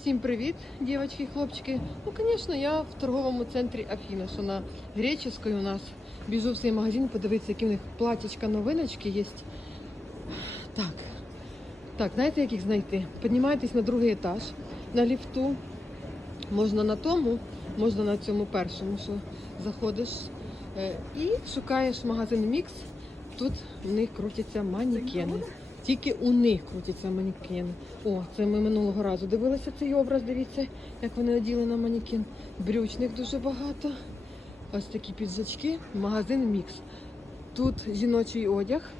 Всім привіт, дівчатки і хлопчики. Ну, звісно, я в торговому центрі Афіна, що на Греческої у нас. Біжу в цей магазин, подивитися, які в них платічка, новиночки є. Так, так, знаєте, як їх знайти? Піднімаєтесь на другий етаж, на ліфту. Можна на тому, можна на цьому першому, що заходиш е, і шукаєш магазин Мікс. Тут в них крутяться манікени. Тільки у них крутяться манекени. О, це ми минулого разу дивилися цей образ. Дивіться, як вони оділи на манекен. Брючних дуже багато. Ось такі піджачки. Магазин Мікс. Тут жіночий одяг,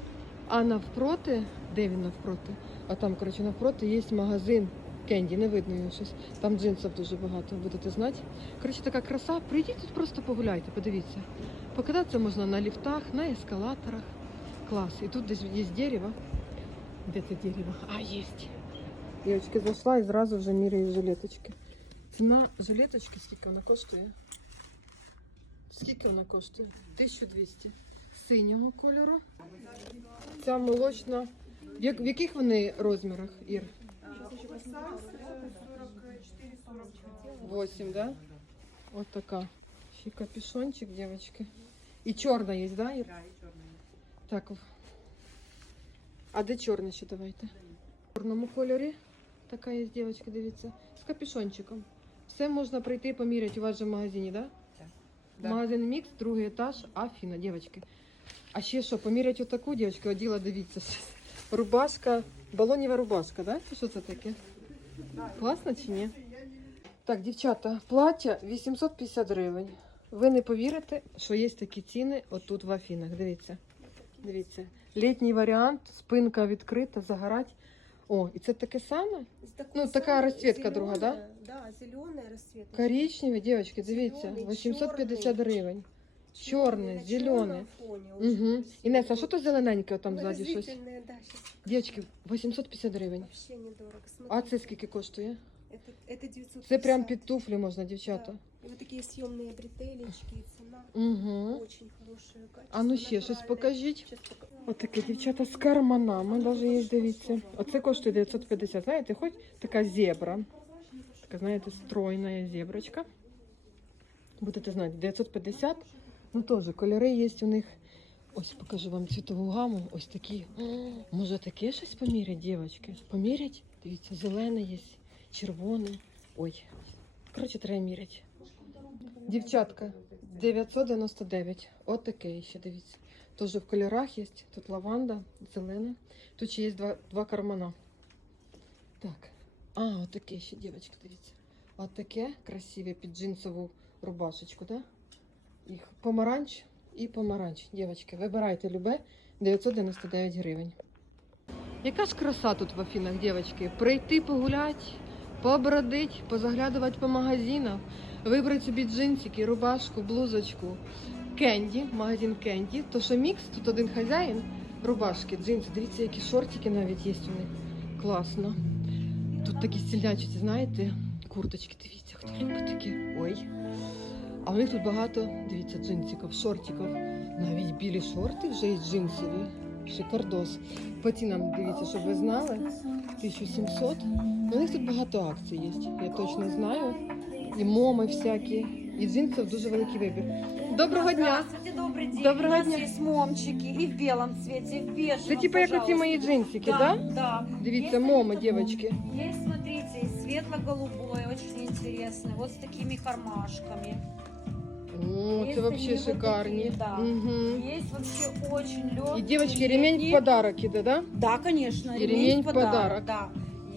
а навпроти, де він навпроти? А там, коротше, навпроти є магазин Кенді, не видно його щось. Там джинсів дуже багато, будете знати. Коротше, така краса. Прийдіть тут просто погуляйте, подивіться. Покататися можна на ліфтах, на ескалаторах. Клас. І тут десь є дерево. Де це дерево? А, есть. Девочки, зайшла і зразу вже міряю жилеточки. Ціна жилеточки, скільки вона коштує? Скільки вона коштує? 1200. Синього кольору. Ця молочна. В, як- в яких вони розмірах, Ір? 8, да? Вот така. Ще капюшончик, девочки. І чорна є, да, Ір? Так. А де чорна ще давайте? В чорному кольорі. Така є дівчинка, дивіться. З капюшончиком. Все можна прийти поміряти у вас же в магазині, да? Так. Магазин Мікс, другий етаж, Афіна, дівчатки. А ще що, поміряти отаку, дівчатки, оділа, дивіться. Рубашка, балонєва рубашка, да? Що це таке? Класно чи ні? Так, дівчата, плаття 850 гривень. Ви не повірите, що є такі ціни отут в Афінах. Дивіться. Дивіться. Літній варіант, спинка відкрита, загорать. О, і це таке саме? Ну, такая расцветка другая, да? Да, зеленая расцветка. Коричневі, дівчатки, дивіться, Зелений, 850 чорний. гривень. Чорне, на зелене. чорному фоні, очень Угу. красиво. Інеса, а що то зелененьке там ззаді щось? Выразительное, да, сейчас Дівчатки, 850 гривень. вообще недорого. А Смотрите, це скільки коштує? это, это 950. Це прям під туфлі можна, дівчата. Да. И вот такие съемные бретелечки, и цена Угу. очень хорошее качество. А ну ще щось натуральное. покажіть. Сейчас покажу. Отаке, дівчата, з карманами навіть є, дивіться. Оце коштує 950. Знаєте, хоч така зебра. Така, знаєте, стройна зеброчка. Будете знати, 950. Ну теж кольори є у них. Ось покажу вам цвітову гаму. Ось такі. М, Може таке щось помірять, дівчатки? Помірять? Дивіться, зелене є, червоне. Ой. Коротше, треба міряти. Дівчатка, 999. От таке ще дивіться. Тоже в кольорах є. Тут лаванда, зелена. Тут ще є два, два кармана. Так. А, от таке ще, дівчатка, дивіться. От таке красиве під джинсову рубашечку, да? Їх помаранч і помаранч. Дівчатки, вибирайте любе 999 гривень. Яка ж краса тут в Афінах, дівчатки? Прийти погуляти, побродить, позаглядувати по магазинах, вибрати собі джинсики, рубашку, блузочку. Кенді, магазин Кенді. То що мікс, тут один хазяїн, рубашки, джинси. Дивіться, які шортики навіть є у них. Класно. Тут такі стілячі, знаєте, курточки, дивіться, хто любить такі. Ой. А у них тут багато, дивіться, джинсиків, шортиків. Навіть білі шорти вже є джинсові. Шикардос. По цінам, дивіться, щоб ви знали. 1700. Ну, у них тут багато акцій є, я точно знаю. І моми всякі. І джинсів дуже великий вибір. Доброго дня! Добрый день. Доброго дня. У нас есть момчики и в белом цвете, и в бежевом. Це типу як оці мої джинсики, да? да? Да. Дивіться, моми, дівчатки. Есть, смотрите, светло-голубой, очень интересный, вот с такими кармашками. О, вообще вот шикарні. да. Угу. Есть вообще очень легкие. И девочки, ремень в подарок іде, да? Да, конечно, И ремень в подарок. Да.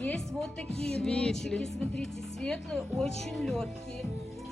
Есть вот такие Светли. момчики, смотрите, светлые, очень легкие.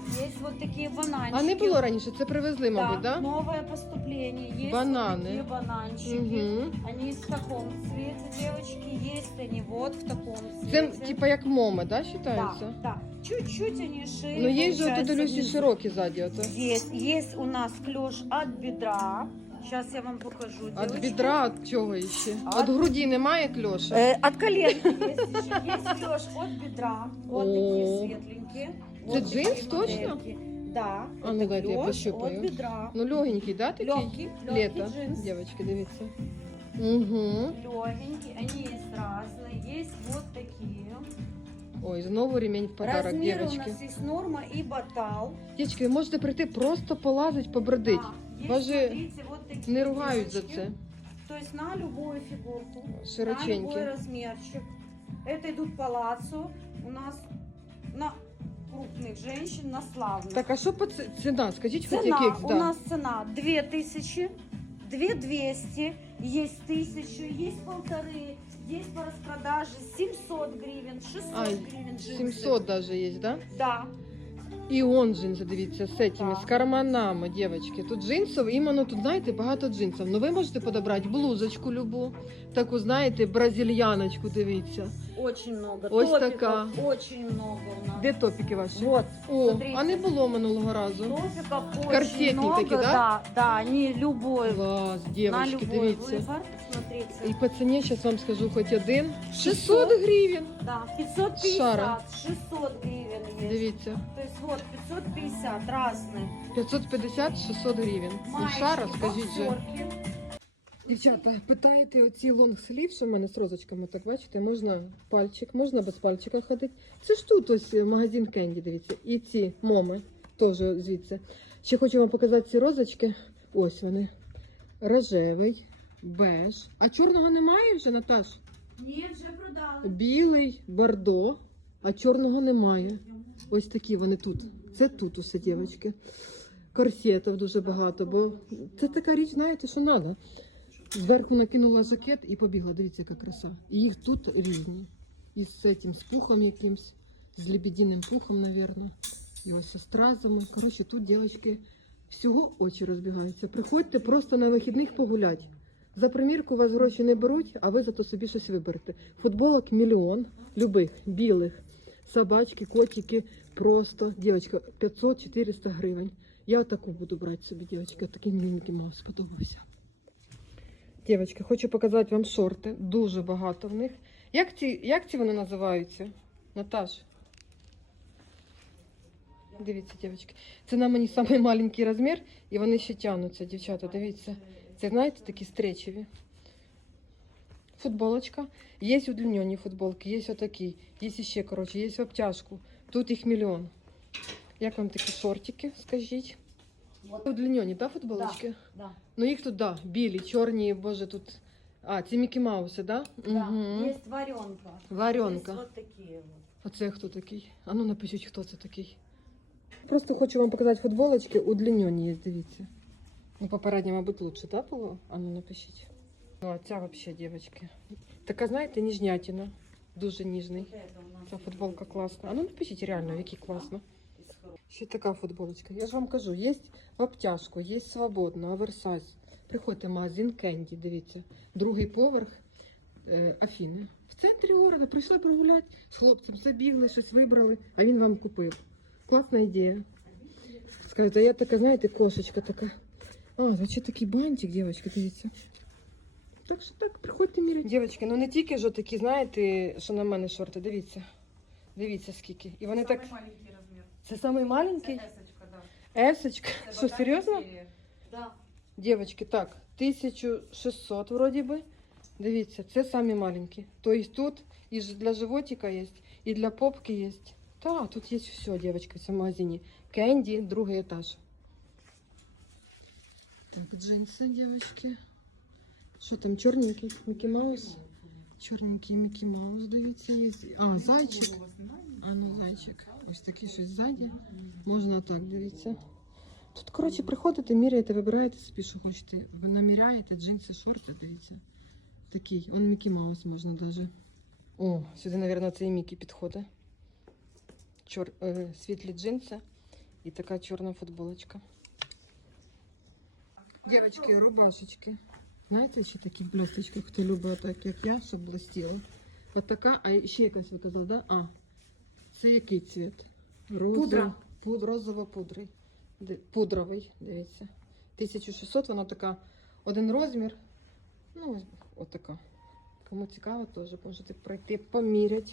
Есть вот такие бананчики. А не було раніше, це привезли, мабуть, да? новое поступление. Есть Бананы. вот такие бананчики. Угу. Они в таком цвете, девочки, есть они вот в таком Це цвете. типа як моми, да, да, вважається? да. Чуть-чуть они шире. Ну є же получается, тут Люсі внизу. широкі ззаді. Ото. Есть, есть у нас клеш от бедра. Сейчас я вам покажу. От девочки. бідра, от чого ще? От- От груді немає кльоша? Э, от колен есть еще. Есть клеш от бедра. Вот такие светленькие. Это Вот джинс такие точно? модельки. Да. А ну это дайте я клеш пощупаю. От бедра. Ну легенький, да, такий? Легкий, легкий Лето, джинс. дівчатки, дивіться. Угу. Легенькие, они есть разные. Есть вот такие. Ой, знову ремень в подарок, Размеры у дівчатки. нас есть норма и батал. Дівчатки, ви можете прийти просто полазить, побродить. Да, есть, Вас же смотрите, вот такие Не ругають за девочки. це. То есть на любую фигурку. На Широченькі. любой размерчик. Это идут палаццо. У нас на крупных женщин, на славных. Так, а що по ці- ціна? Скажіть, хоч Цена, яких? у Да. нас цена 2000, 2200, есть 1000, есть полторы, есть по распродаже 700 гривен, 600 Ай, гривен джинсы. 700 даже є, да? Да. І он джинси, дивіться, з цими, Так. з карманами, дівчатки. Тут джинсів, іменно тут, знаєте, багато джинсів. Ну ви можете подобрати блузочку любу, таку, знаєте, бразильяночку, дивіться. Очень много. Ось Топиков така. Очень много у нас. Де топіки ваші? Вот, О, смотрите. а не було минулого разу. Топиков очень Корсетні много. такі, да? Да, да, они любой, Клас, на дівчатки, любой дивіться. выбор. Смотрите. І по ціні, зараз вам скажу, хоч один. 600 600 гривень. Да, 550, Шара. 600 гривен есть. Дивіться. То есть вот 550 разные. 550-600 гривень. Ну, Шара, скажіть же. боксерки. Дівчата, питаєте оці лонгслів, що в мене з розочками, так бачите, можна пальчик, можна без пальчика ходити. Це ж тут ось магазин Кенді, дивіться. І ці моми теж звідси. Ще хочу вам показати ці розочки. Ось вони. Рожевий, беж. А чорного немає вже, Наташ? Нет, вже продали. Білий, бордо, а чорного немає. Ось такі вони тут. Це тут усе, дівчатки. Корсетів дуже багато, бо це така річ, знаєте, що треба. Зверху накинула жакет і побігла. Дивіться, яка краса. І їх тут різні. І з цим з пухом якимсь, з лебединим пухом, напевно. І ось зі стразами. Коротше, тут, дівчатки, всього очі розбігаються. Приходьте просто на вихідних погуляти. За примірку вас гроші не беруть, а ви зато собі щось виберете. Футболок мільйон, любих, білих, собачки, котики, просто, дівчатка, 500-400 гривень. Я таку буду брати собі, дівчатка, такий мені Маус сподобався. Дівчатки, хочу показати вам шорти. Дуже багато в них. Як ці, як ці вони називаються? Наташ? Дивіться, дівчатки. Це на мені самий розмір, і вони ще тягнуться, дівчата. Дивіться. Це, знаєте, такі стречеві. Футболочка. Є удлинені футболки, є отакі. Є ще, коротше, є обтяжку. Тут їх мільйон. Як вам такі шортики, скажіть? Вот. Удлинені, так, футболочки? Да. Ну їх тут, да, білі, чорні, боже, тут. А, це Мікі Мауси, да? Да. Мгм. Есть варенка. Варенка. Есть вот такие вот. Оце хто такий? А ну напишіть, хто це такий. Просто хочу вам показати футболочки, удлинені є, дивіться. Ну, попередньо, мабуть, лучше, так було? А ну напишіть. Ну, а ця взагалі, дівчатки. Така, знаєте, ніжнятина. Дуже ніжний. Вот это у нас Ця футболка класна. А ну напишіть реально, який класно. Ще така футболочка. Я ж вам кажу, є в обтяжку, є свободно, оверсайз. Приходьте в магазин Кенді, дивіться. Другий поверх е, Афіни. В центрі города прийшли прогуляти з хлопцем, забігли, щось вибрали, а він вам купив. Класна ідея. Скажете, я така, знаєте, кошечка така. А, значить такий бантик, дівчатка, дивіться. Так що так, приходьте міряти. Дівчатки, ну не тільки ж такі, знаєте, що на мене шорти, дивіться. Дивіться скільки. І вони так. маленький размер. Це самий маленький? Есочка, да. Есочка. Це Що, серйозно? серія. Да. Дівчатки, так, 1600 вроді би. Дивіться, це самі маленькі. Тобто тут і для животика є, і для попки є. Так, тут є все, дівчатки, в цьому магазині. Кенді, другий етаж. Так, джинси, дівчатки. Що там, чорненький Мікі Маус? Чорненький Мікі Маус, дивіться, є. А, зайчик. А ну зайчик. Ось такий щось ззаді. Можна так, дивіться. Тут, коротше, приходите, міряєте, вибираєте собі, що хочете. Ви наміряєте джинси, шорти, дивіться. Такий. Он Мікі Маус можна даже. О, сюди, мабуть, цей Мікі підходить. Чор... Е, світлі джинси і така чорна футболочка. Дівчатки, рубашечки. Знаєте, ще такі в блісточках, хто любить так, як я, щоб блистіло. От така, а ще якась ви казали, да? А, це який цвіт? Розов... Пудра. Пуд... Розово пудрий. Ди- Пудровий, дивіться. 1600, вона така, один розмір. Ну, ось отака. Кому цікаво, теж можете пройти, поміряти.